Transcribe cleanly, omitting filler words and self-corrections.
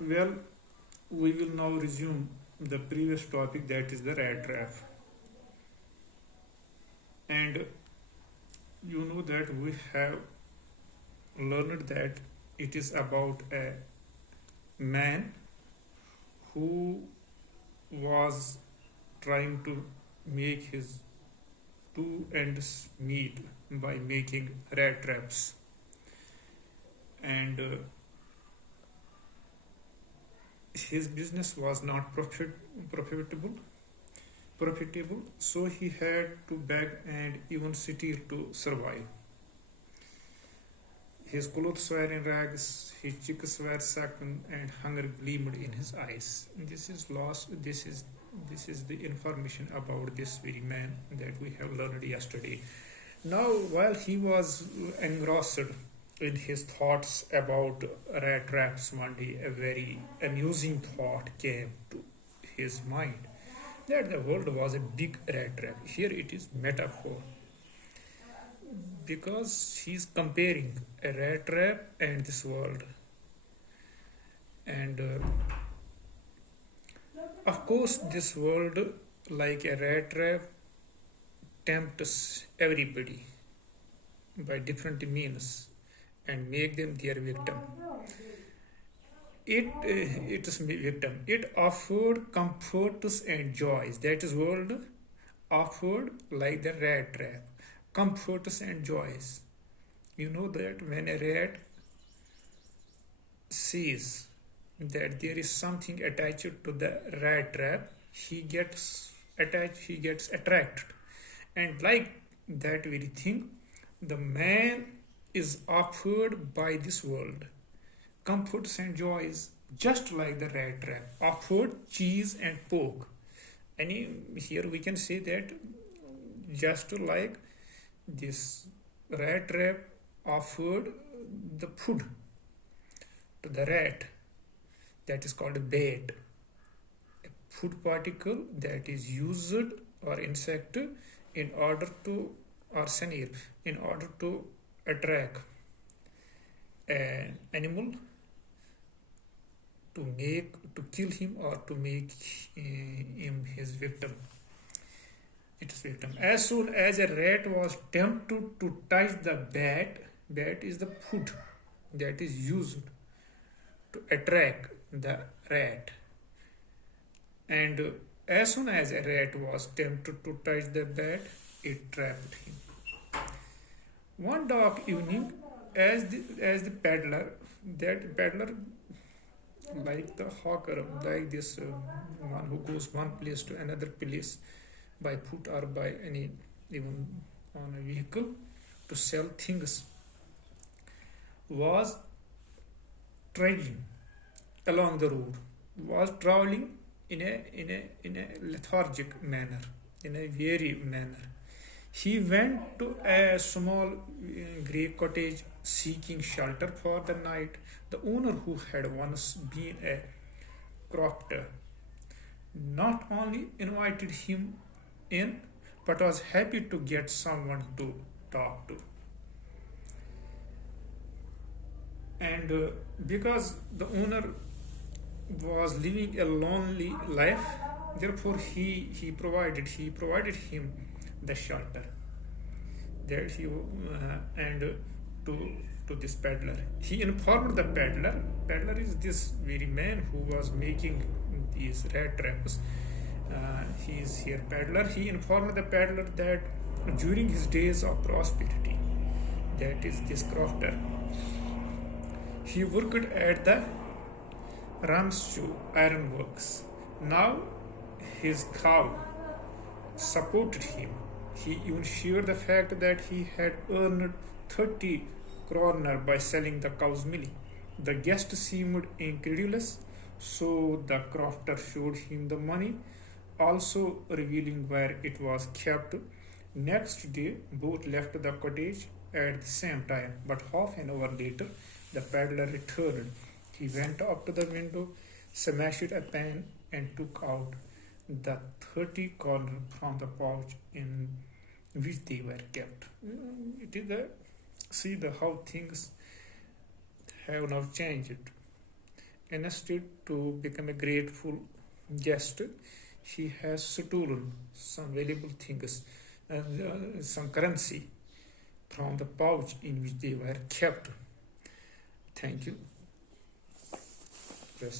Well, we will now resume the previous topic, that is the rat trap. And you know that we have learned that it is about a man who was trying to make his two ends meet by making rat traps. And his business was not profitable, so he had to beg and even steal to survive. His clothes were in rags, his cheeks were sunken, and hunger gleamed in his eyes. This is lost. This is the information about this very man that we have learned yesterday. Now, while he was engrossed in his thoughts about rat traps, one day a very amusing thought came to his mind, that the world was a big rat trap. Here it is metaphor, because he's comparing a rat trap and this world. And of course, this world, like a rat trap, tempts everybody by different means and make them their victim. It is victim. It offered comforts and joys. That is world offered like the rat trap, comforts and joys. You know that when a rat sees that there is something attached to the rat trap, he gets attached, he gets attracted. And like that very thing, the man is offered by this world comforts and joys, just like the rat trap offered cheese and pork. And here we can say that just like this rat trap offered the food to the rat, that is called a bait, a food particle that is used or insect in order to, or snail, in order to attract an animal to kill him or to make him his victim. Its victim. As soon as a rat was tempted to touch the bat is the food that is used to attract the rat. And as soon as a rat was tempted to touch the bat, it trapped him. One dark evening, as the peddler, that peddler, like the hawker, like this one who goes one place to another place by foot or by any, even on a vehicle, to sell things, was trudging along the road, was traveling in a lethargic manner, in a weary manner. He went to a small grey cottage seeking shelter for the night. The owner, who had once been a crofter, not only invited him in but was happy to get someone to talk to. And because the owner was living a lonely life, therefore he provided him the shelter that he and to this peddler. He informed the peddler. Peddler is this very man who was making these rat traps. He is here peddler. He informed the peddler that during his days of prosperity, that is this crofter, he worked at the Ramshaw ironworks. Now his cow supported him. He even shared the fact that he had earned 30 kroner by selling the cow's milk. The guest seemed incredulous, so the crofter showed him the money, also revealing where it was kept. Next day, both left the cottage at the same time, but half an hour later, the peddler returned. He went up to the window, smashed a pan, and took out the 30 kroner from the pouch in which they were kept. It is how things have now changed. instead to become a grateful guest, she has stolen some valuable things and some currency from the pouch in which they were kept. Thank you.